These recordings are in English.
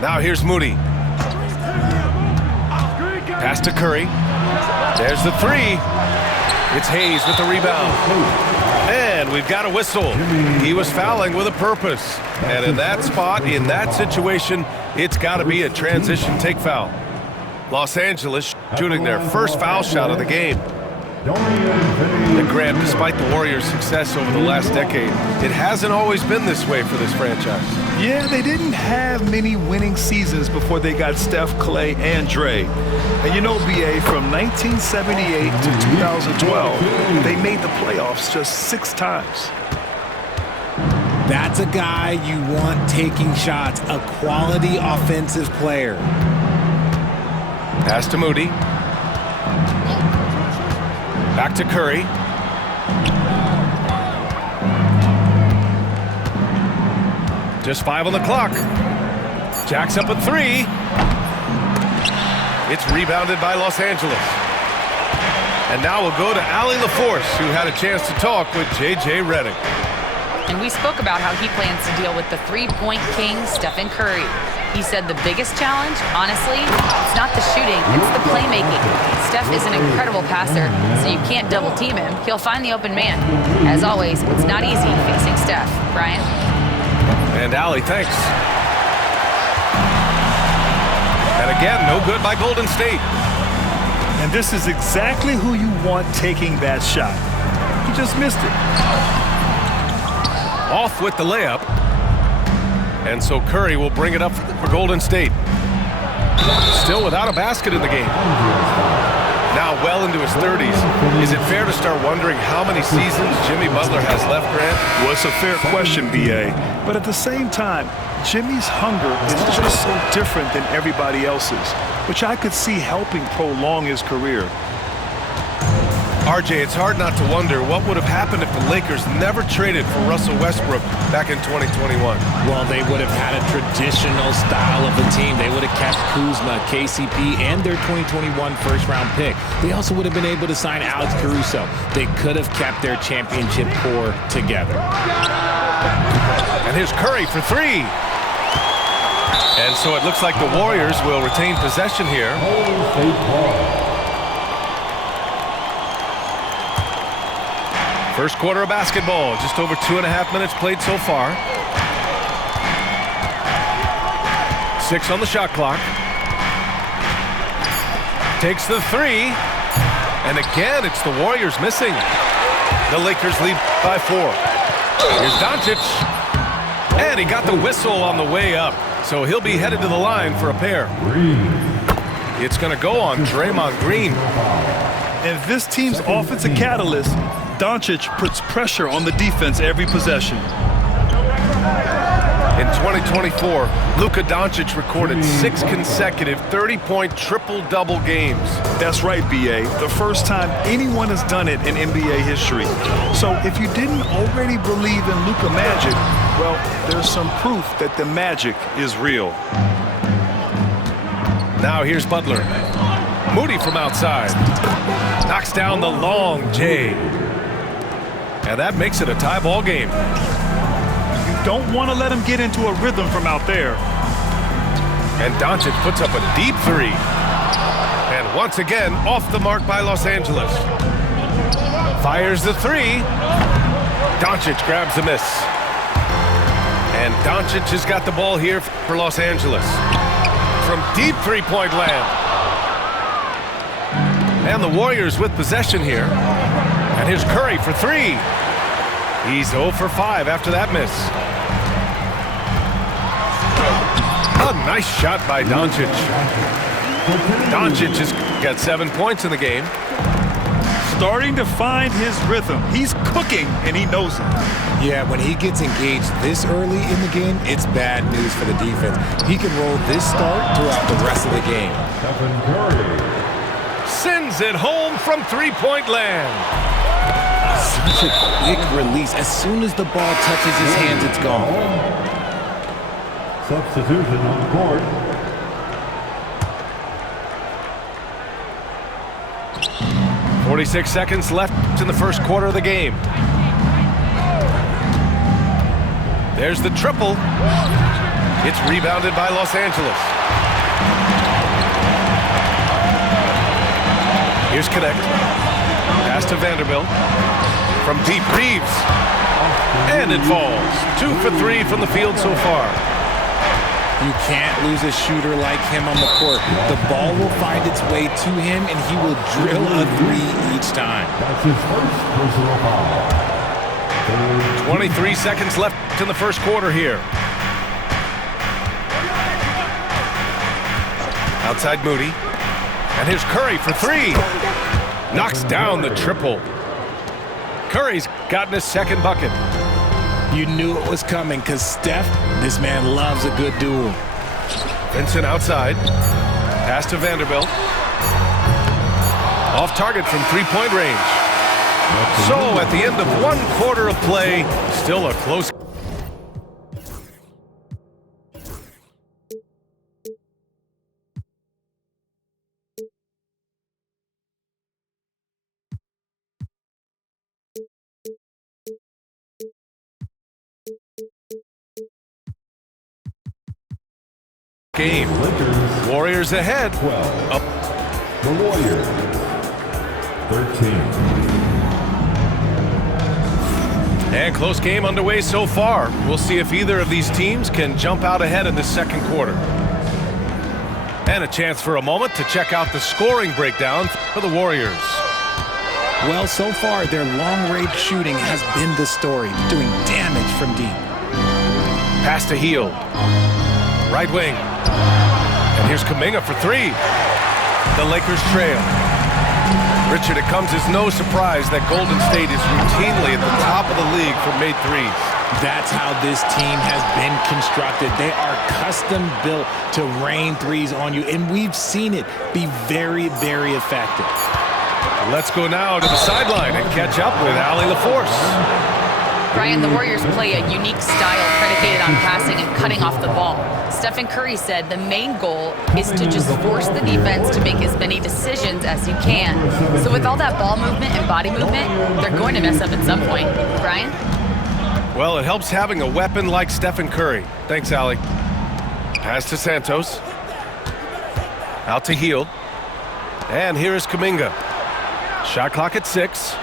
Now here's Moody. Pass to Curry. There's the three. It's Hayes with the rebound. And we've got a whistle. He was fouling with a purpose. And in that spot, in that situation, it's got to be a transition take foul. Los Angeles shooting their first foul shot of the game. And Grant, despite the Warriors' success over the last decade, it hasn't always been this way for this franchise. Yeah, they didn't have many winning seasons before they got Steph, Clay, and Dre. And you know, BA, from 1978 to 2012, they made the playoffs just 6 times. That's a guy you want taking shots, a quality offensive player. Pass to Moody. Back to Curry. Just 5 on the clock. Jacks up a 3. It's rebounded by Los Angeles. And now we'll go to Allie LaForce, who had a chance to talk with J.J. Redick. And we spoke about how he plans to deal with the three-point king, Stephen Curry. He said the biggest challenge, honestly, it's not the shooting, it's the playmaking. Steph is an incredible passer, so you can't double-team him. He'll find the open man. As always, it's not easy facing Steph. Brian? And Allie, thanks. And again, no good by Golden State. And this is exactly who you want taking that shot. He just missed it. Off with the layup. And so Curry will bring it up for Golden State. Still without a basket in the game. Now well into his 30s. Is it fair to start wondering how many seasons Jimmy Butler has left, Grant? Well, it's a fair question, B.A. But at the same time, Jimmy's hunger is just so different than everybody else's, which I could see helping prolong his career. RJ, it's hard not to wonder what would have happened if the Lakers never traded for Russell Westbrook back in 2021. Well, they would have had a traditional style of the team. They would have kept Kuzma, KCP, and their 2021 first-round pick. They also would have been able to sign Alex Caruso. They could have kept their championship core together. And here's Curry for 3. And so it looks like the Warriors will retain possession here. First quarter of basketball, just over 2.5 minutes played so far. 6 on the shot clock. Takes the 3. And again, it's the Warriors missing. The Lakers lead by 4. Here's Doncic. And he got the whistle on the way up. So he'll be headed to the line for a pair. It's going to go on Draymond Green. And this team's offensive catalyst, Doncic, puts pressure on the defense every possession. In 2024, Luka Doncic recorded 6 consecutive 30-point triple-double games. That's right, B.A. The first time anyone has done it in NBA history. So if you didn't already believe in Luka Magic, well, there's some proof that the magic is real. Now here's Butler. Moody from outside. Knocks down the long J. And that makes it a tie ball game. You don't want to let him get into a rhythm from out there. And Doncic puts up a deep 3. And once again, off the mark by Los Angeles. Fires the 3. Doncic grabs the miss. And Doncic has got the ball here for Los Angeles. From deep three-point land. And the Warriors with possession here. And here's Curry for 3. He's 0 for 5 after that miss. A nice shot by Doncic. Doncic has got 7 points in the game. Starting to find his rhythm. He's cooking, and he knows it. Yeah, when he gets engaged this early in the game, it's bad news for the defense. He can roll this start throughout the rest of the game. Sends it home from three-point land. Such a quick release. As soon as the ball touches his hands, it's gone. Substitution on the court. .46 seconds left in the first quarter of the game. There's the triple. It's rebounded by Los Angeles. Here's Connect. Pass to Vanderbilt. From deep, Reeves. And it falls. 2 for 3 from the field so far. You can't lose a shooter like him on the court. The ball will find its way to him, and he will drill a 3 each time. That's his first personal foul. 23 seconds left in the first quarter here. Outside Moody. And here's Curry for 3. Knocks down the triple. Curry's gotten his second bucket. You knew it was coming because Steph, this man loves a good duel. Vincent outside. Pass to Vanderbilt. Off target from three-point range. So at the end of 1 quarter of play, still a close game. Warriors ahead. 12. Up. The Warriors. 13. And close game underway so far. We'll see if either of these teams can jump out ahead in the second quarter. And a chance for a moment to check out the scoring breakdown for the Warriors. Well, so far, their long-range shooting has been the story, doing damage from deep. Pass to Hield. Right wing. And here's Kuminga for 3. The Lakers trail. Richard, it comes as no surprise that Golden State is routinely at the top of the league for made threes. That's how this team has been constructed. They are custom built to rain threes on you, and we've seen it be very, very effective. Let's go now to the sideline and catch up with Allie LaForce. Brian, the Warriors play a unique style predicated on passing and cutting off the ball. Stephen Curry said the main goal is to just force the defense to make as many decisions as you can. So with all that ball movement and body movement, they're going to mess up at some point. Brian? Well, it helps having a weapon like Stephen Curry. Thanks, Allie. Pass to Santos. Out to Hield. And here is Kuminga. Shot clock at 6.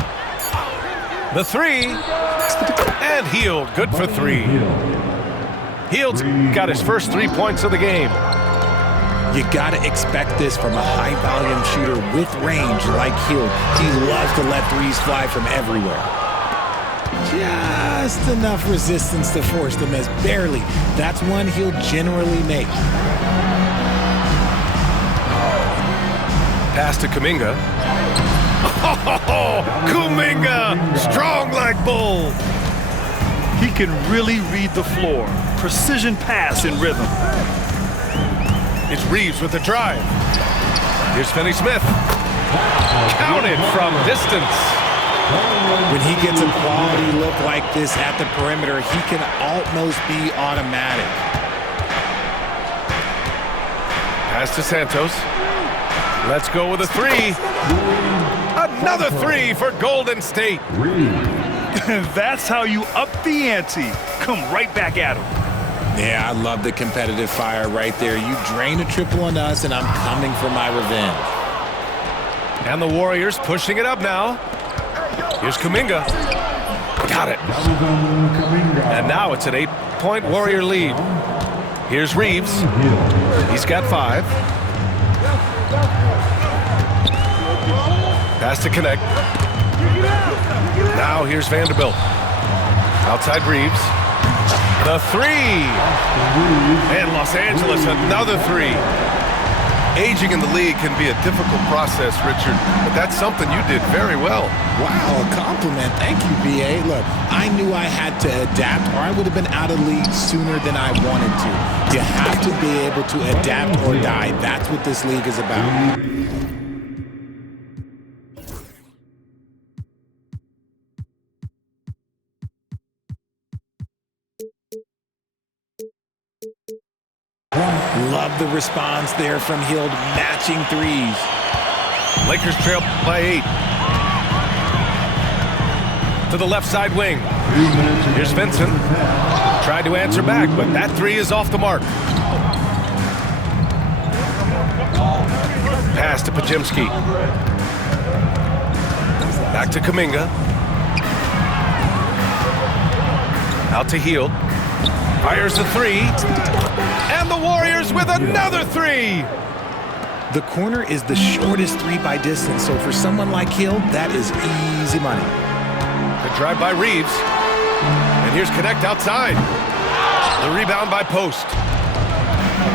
The 3. And Hield, good for 3. Hield's got his first 3 points of the game. You got to expect this from a high-volume shooter with range like Hield. He loves to let threes fly from everywhere. Just enough resistance to force them as barely. That's one he'll generally make. Pass to Kuminga. Oh, Kuminga, strong like bull. He can really read the floor. Precision pass in rhythm. It's Reeves with the drive. Here's Finney-Smith. Counted from distance. When he gets a quality look like this at the perimeter, he can almost be automatic. Pass to Santos. Let's go with a 3. Another 3 for Golden State. That's how you up the ante. Come right back at him. Yeah, I love the competitive fire right there. You drain a triple on us, and I'm coming for my revenge. And the Warriors pushing it up now. Here's Kuminga. Got it. And now it's an 8-point Warrior lead. Here's Reeves. He's got 5. Pass to Connect. Now here's Vanderbilt. Outside Reeves. The 3. And Los Angeles, another 3. Aging in the league can be a difficult process, Richard, but that's something you did very well. Wow, a compliment. Thank you, B.A. Look, I knew I had to adapt or I would have been out of league sooner than I wanted to. You have to be able to adapt or die. That's what this league is about. Love the response there from Hield, matching threes. Lakers trail by 8. To the left side wing. Here's Vincent. Tried to answer back, but that three is off the mark. Pass to Podziemski. Back to Kuminga. Out to Hield. Fires the three. And the Warriors with another three. The corner is the shortest three by distance, so for someone like Hield, that is easy money. The drive by Reeves. And here's Connect outside. The rebound by Post.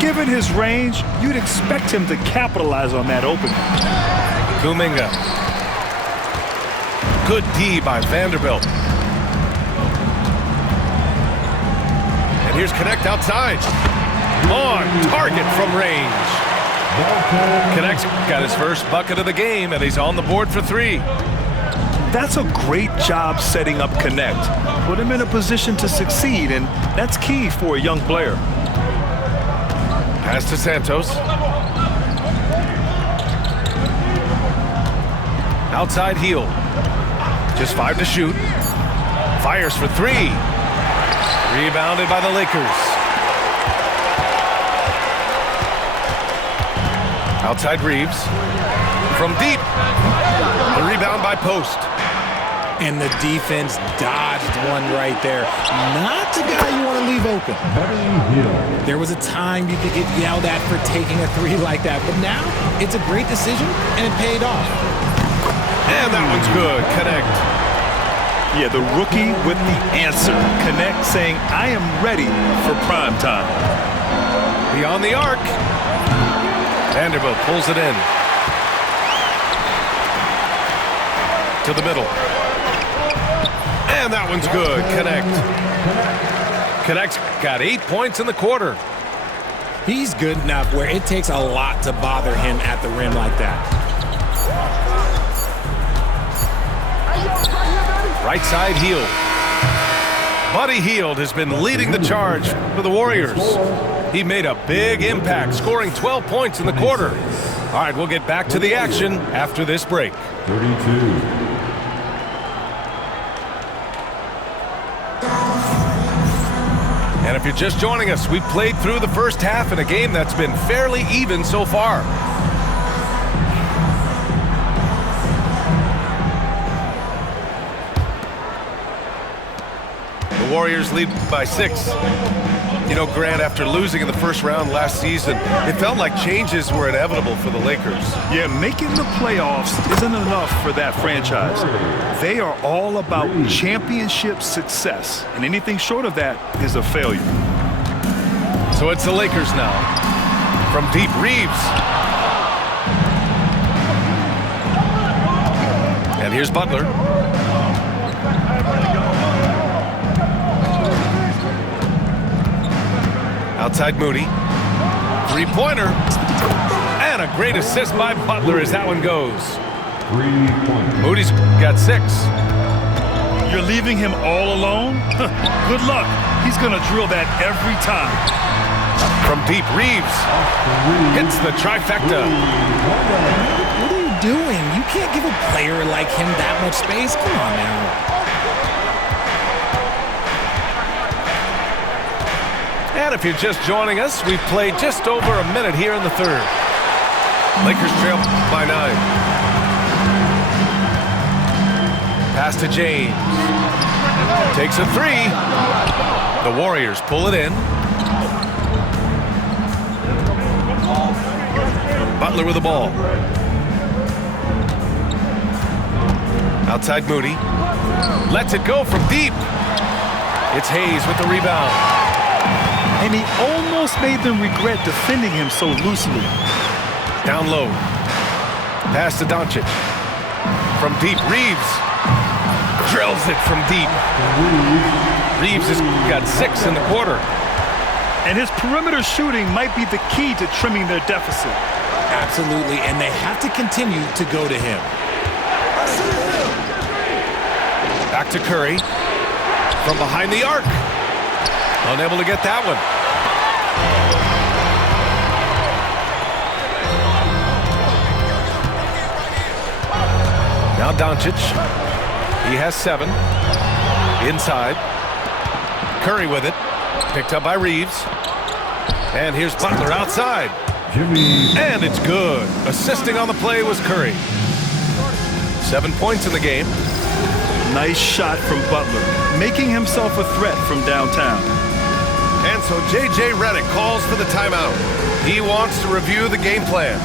Given his range, you'd expect him to capitalize on that opening. Kuminga. Good D by Vanderbilt. And here's Connect outside. On target from range. Connect's got his first bucket of the game, and he's on the board for three. That's a great job setting up Connect. Put him in a position to succeed, and that's key for a young player. Pass to Santos. Outside Hield. Just 5 to shoot. Fires for three. Rebounded by the Lakers. Outside Reeves. From deep. The rebound by Post. And the defense dodged one right there. Not the guy you want to leave open. There was a time you could get yelled at for taking a three like that, but now it's a great decision, and it paid off. And that one's good. Connect. Yeah, the rookie with the answer. Connect saying, I am ready for prime time. Beyond the arc. Vanderbilt pulls it in. To the middle. And that one's good. Connect. Connect's got 8 points in the quarter. He's good enough where it takes a lot to bother him at the rim like that. Right side Hield. Buddy Hield has been leading the charge for the Warriors. He made a big impact, scoring 12 points in the quarter. All right, we'll get back to the action after this break. 32. And if you're just joining us, we've played through the first half in a game that's been fairly even so far. The Warriors lead by 6. You know, Grant, after losing in the first round last season, it felt like changes were inevitable for the Lakers. Yeah, making the playoffs isn't enough for that franchise. They are all about championship success, and anything short of that is a failure. So it's the Lakers now. From deep, Reeves. And here's Butler. Outside Moody. Three-pointer. And a great assist by Butler as that one goes. 3 points. Moody's got 6. You're leaving him all alone? Good luck. He's going to drill that every time. From deep, Reeves. Hits the trifecta. What are you doing? You can't give a player like him that much space. Come on now. And if you're just joining us, we've played just over a minute here in the third. Lakers trail by 9. Pass to James. Takes a three. The Warriors pull it in. Butler with the ball. Outside Moody. Lets it go from deep. It's Hayes with the rebound. And he almost made them regret defending him so loosely. Down low. Pass to Doncic. From deep, Reeves. Drills it from deep. Reeves has got 6 in the quarter. And his perimeter shooting might be the key to trimming their deficit. Absolutely, and they have to continue to go to him. Back to Curry. From behind the arc. Unable to get that one. Now Doncic. He has 7. Inside. Curry with it. Picked up by Reeves. And here's Butler outside. Jimmy. And it's good. Assisting on the play was Curry. 7 points in the game. Nice shot from Butler, making himself a threat from downtown. And so J.J. Redick calls for the timeout. He wants to review the game plan.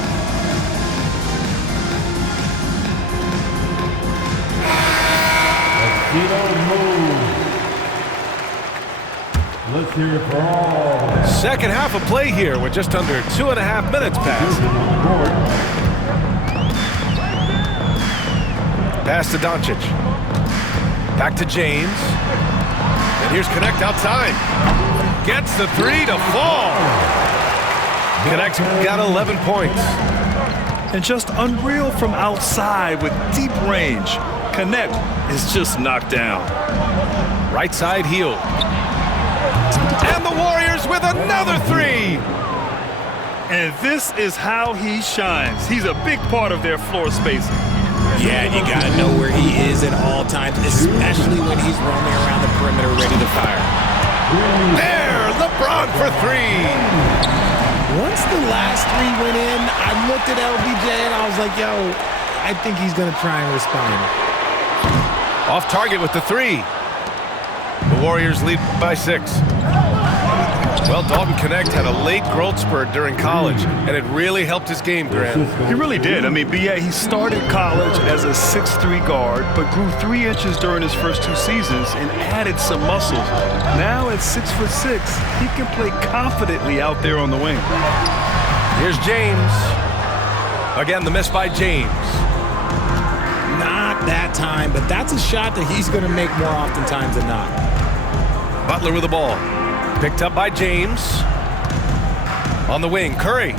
Let's hear it for all. Second half of play here with just under 2.5 minutes passed. Pass to Doncic. Back to James. And here's Connect outside. Gets the three to fall. Connect got 11 points. And just unreal from outside with deep range. Connect is just knocked down. Right side heel. And the Warriors with another three. And this is how he shines. He's a big part of their floor spacing. Yeah, you got to know where he is at all times, especially when he's roaming around the perimeter ready to fire. There, LeBron for three. Once the last three went in, I looked at LBJ and I was like, yo, I think he's going to try and respond. Off target with the three. The Warriors lead by 6. Well, Dalton Connect had a late growth spurt during college, and it really helped his game, Grant. He really did. I mean, B.A., he started college as a 6'3" guard, but grew 3 inches during his first 2 seasons and added some muscles. Now at 6'6", he can play confidently out there on the wing. Here's James. Again, the miss by James. Not that time, but that's a shot that he's going to make more oftentimes than not. Butler with the ball. Picked up by James. On the wing, Curry.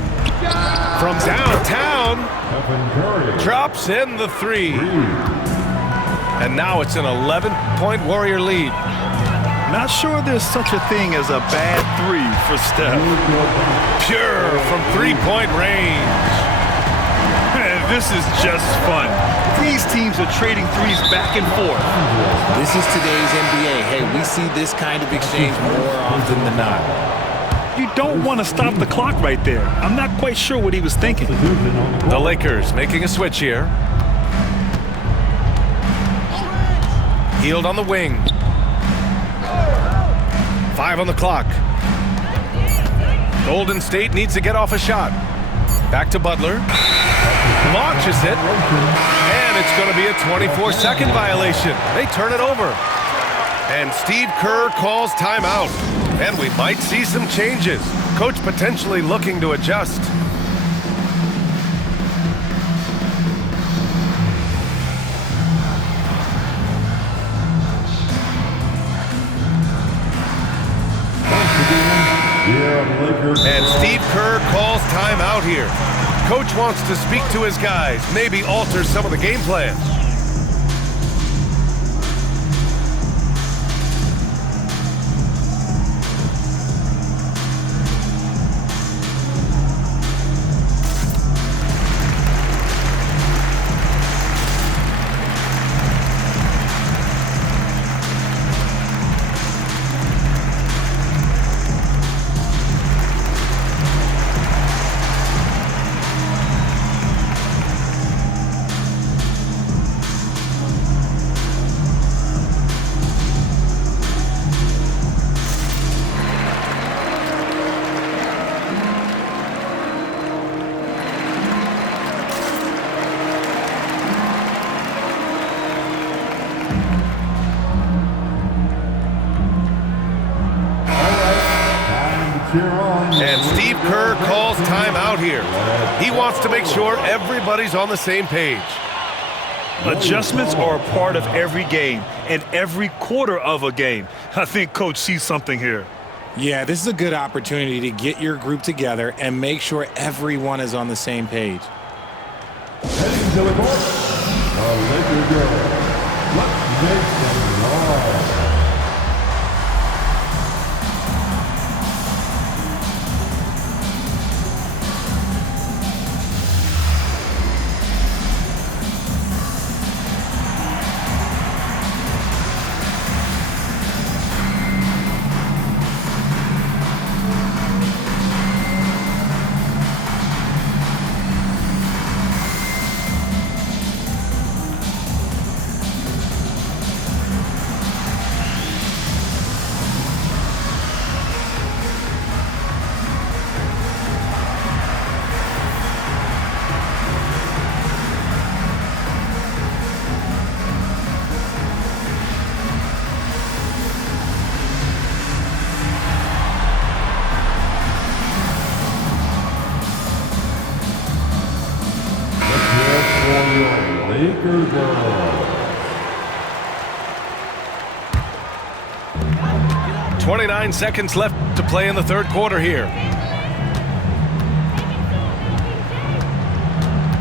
From downtown. Drops in the three. And now it's an 11-point Warrior lead. Not sure there's such a thing as a bad 3 for Steph. Pure from three-point range. Man, this is just fun. These teams are trading threes back and forth. This is today's NBA. Hey, we see this kind of exchange more often than not. You don't want to stop the clock right there. I'm not quite sure what he was thinking. The Lakers making a switch here. Hield on the wing. 5 on the clock. Golden State needs to get off a shot. Back to Butler. Launches it. And it's going to be a 24-second violation. They turn it over. And Steve Kerr calls timeout. And we might see some changes. Coach potentially looking to adjust. And Steve Kerr calls timeout here. Coach wants to speak to his guys, maybe alter some of the game plan. And Steve Kerr calls timeout here. He wants to make sure everybody's on the same page. Adjustments are a part of every game and every quarter of a game. I think Coach sees something here. Yeah, this is a good opportunity to get your group together and make sure everyone is on the same page. Heading to the court, the Laker girls. Let's make some noise. Laker girl. 29 seconds left to play in the third quarter here.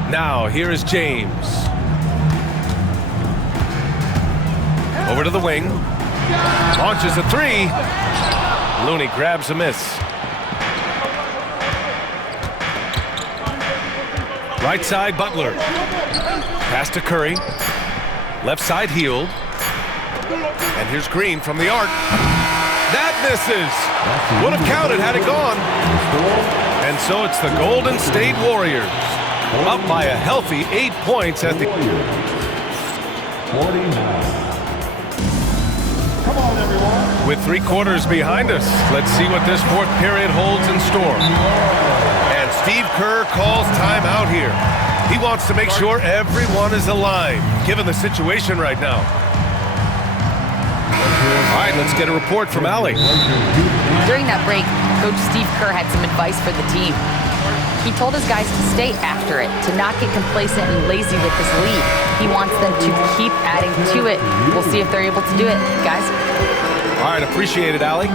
Now, here is James. Over to the wing. Launches a three. Looney grabs a miss. Right side, Butler. Pass to Curry. Left side, Hield. And here's Green from the arc. That misses. Would have counted had it gone. And so it's the Golden State Warriors up by a healthy 8 points at the... 49. Come on, everyone. With 3 quarters behind us, let's see what this fourth period holds in store. And Steve Kerr calls timeout here. He wants to make sure everyone is aligned, given the situation right now. All right, let's get a report from Allie. During that break, Coach Steve Kerr had some advice for the team. He told his guys to stay after it, to not get complacent and lazy with this lead. He wants them to keep adding to it. We'll see if they're able to do it, guys. All right, appreciate it, Allie.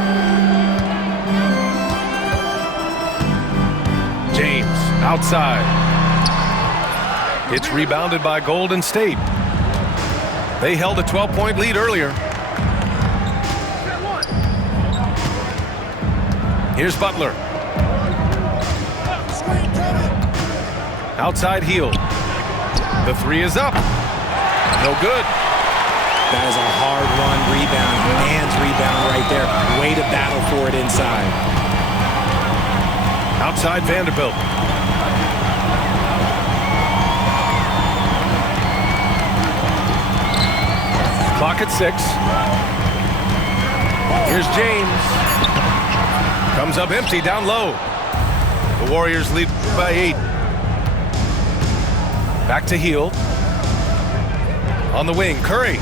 James, outside. It's rebounded by Golden State. They held a 12-point lead earlier. Here's Butler. Outside Hield. The three is up. No good. That is a hard-won rebound. Man's rebound right there. Way to battle for it inside. Outside Vanderbilt. Clock at 6. Here's James. Comes up empty down low. The Warriors lead by 8. Back to Hield. On the wing, Curry.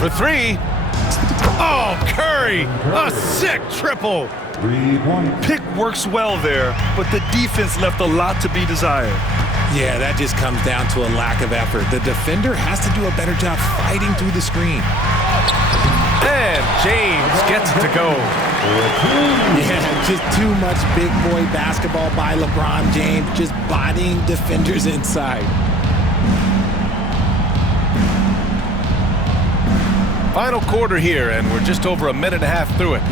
For 3. Oh, Curry! A sick triple! 3 points. Pick works well there, but the defense left a lot to be desired. Yeah, that just comes down to a lack of effort. The defender has to do a better job fighting through the screen. And James gets it to go. Yeah, just too much big boy basketball by LeBron James, just bodying defenders inside. Final quarter here, and we're just over a minute and a half through it.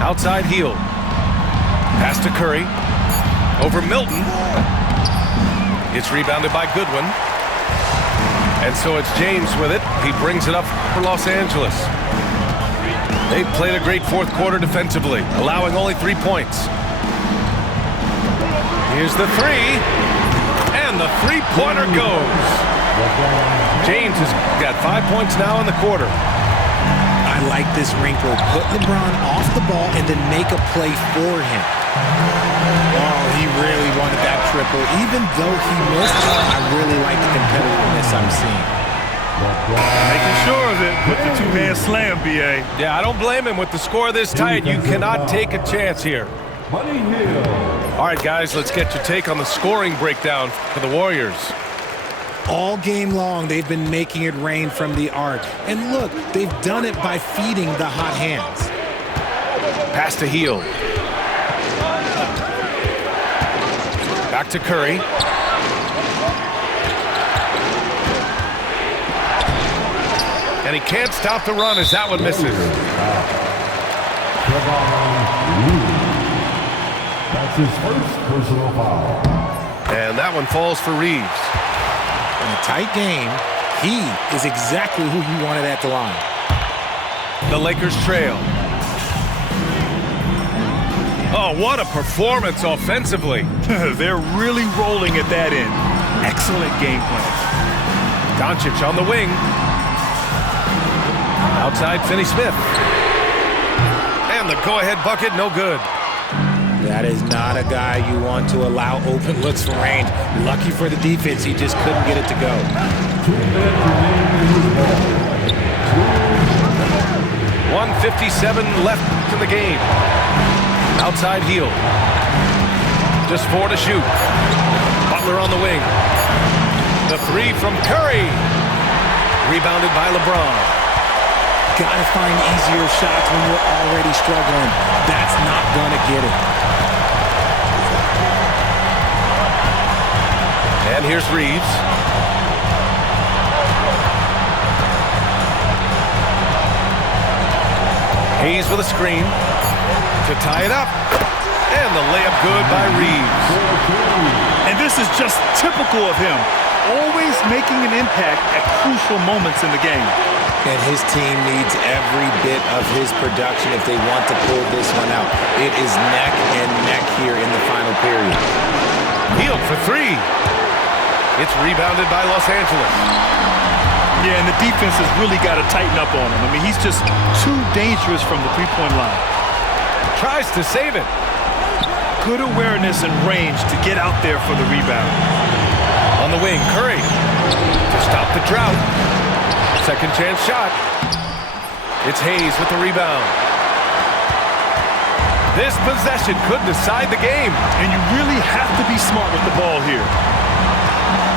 Outside Hield. Pass to Curry. Over Milton. It's rebounded by Goodwin. And so it's James with it. He brings it up for Los Angeles. They've played a great fourth quarter defensively, allowing only 3 points. Here's the three. And the three-pointer goes. James has got 5 points now in the quarter. I like this wrinkle. Put LeBron off the ball and then make a play for him. Oh, he really wanted that triple. Even though he missed, I really like the competitiveness I'm seeing. Making sure of it with the two-hand slam, B.A. Yeah, I don't blame him with the score this tight. You cannot take a chance here. Buddy Hield. All right, guys, let's get your take on the scoring breakdown for the Warriors. All game long, they've been making it rain from the arc. And look, they've done it by feeding the hot hands. Pass to Hield. Back to Curry. And he can't stop the run as that one misses. That's his first personal foul. And that one falls for Reeves. In a tight game, he is exactly who he wanted at the line. The Lakers trail. Oh, what a performance offensively. They're really rolling at that end. Excellent game plan. Doncic on the wing. Outside Finney-Smith. And the go-ahead bucket, no good. That is not a guy you want to allow open looks from range. Lucky for the defense, he just couldn't get it to go. 2 minutes remaining in this ball. 1:57 left in the game. Outside Hield. Just 4 to shoot. Butler on the wing. The 3 from Curry. Rebounded by LeBron. Gotta find easier shots when you're already struggling. That's not gonna get it. And here's Reeves. Hayes with a screen to tie it up. And the layup good by Reeves. And this is just typical of him. Always making an impact at crucial moments in the game. And his team needs every bit of his production if they want to pull this one out. It is neck and neck here in the final period. Hield for 3. It's rebounded by Los Angeles. Yeah, and the defense has really got to tighten up on him. I mean, he's just too dangerous from the three-point line. Tries to save it. Good awareness and range to get out there for the rebound. On the wing, Curry to stop the drought. Second chance shot. It's Hayes with the rebound. This possession could decide the game. And you really have to be smart with the ball here.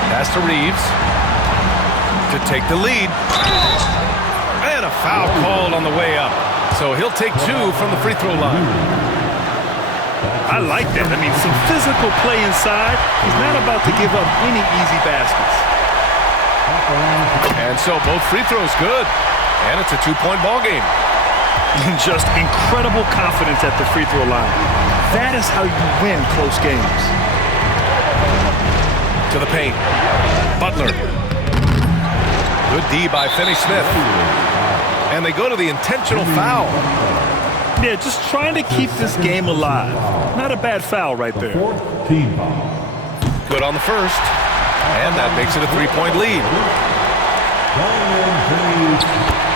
Pass to Reeves to take the lead. And a foul called on the way up. So he'll take 2 from the free throw line. I like that. I mean, some physical play inside. He's not about to give up any easy baskets. And so both free throws good. And it's a 2-point ball game. Just incredible confidence at the free throw line. That is how you win close games. To the paint. Butler. Good D by Finney-Smith. And they go to the intentional foul. Yeah, just trying to keep this game alive. Not a bad foul right there. Team foul. Good on the first. And that makes it a 3-point lead.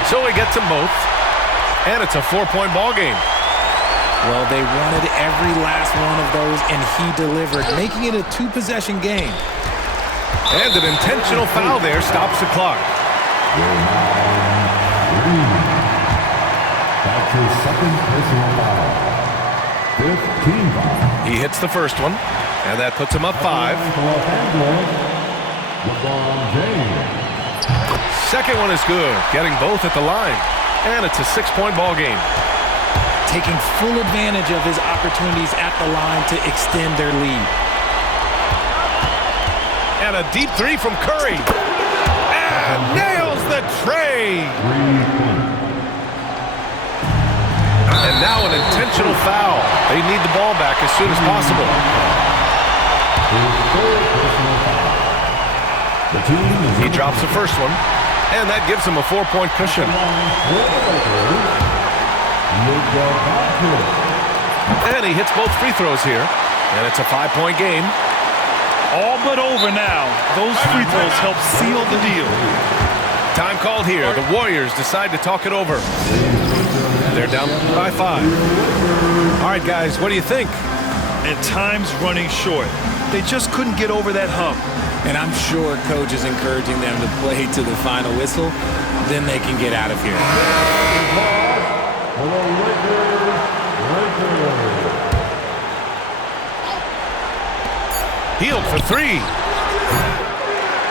So he gets them both. And it's a 4-point ball game. Well, they wanted every last one of those, and he delivered, making it a 2-possession game. And an intentional foul there stops the clock. That's his second personal foul. 5th team foul. He hits the first one, and that puts him up 5. Los Angeles, LeBron James. Second one is good, getting both at the line. And it's a 6-point ball game. Taking full advantage of his opportunities at the line to extend their lead. And a deep 3 from Curry. And nails the tray. And now an intentional foul. They need the ball back as soon as possible. He drops the first one, and that gives him a 4-point cushion. And he hits both free throws here, and it's a 5-point game. All but over now. Those free throws help seal the deal. Time called here. The Warriors decide to talk it over. They're down by 5. All right, guys, what do you think? And time's running short. They just couldn't get over that hump. And I'm sure coach is encouraging them to play to the final whistle. Then they can get out of here. Hield for 3.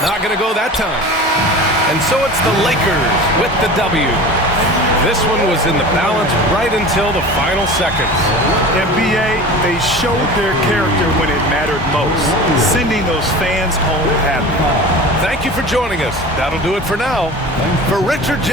Not going to go that time. And so it's the Lakers with the W. This one was in the balance right until the final seconds. NBA, they showed their character when it mattered most, sending those fans home happy. Thank you for joining us. That'll do it for now. For Richard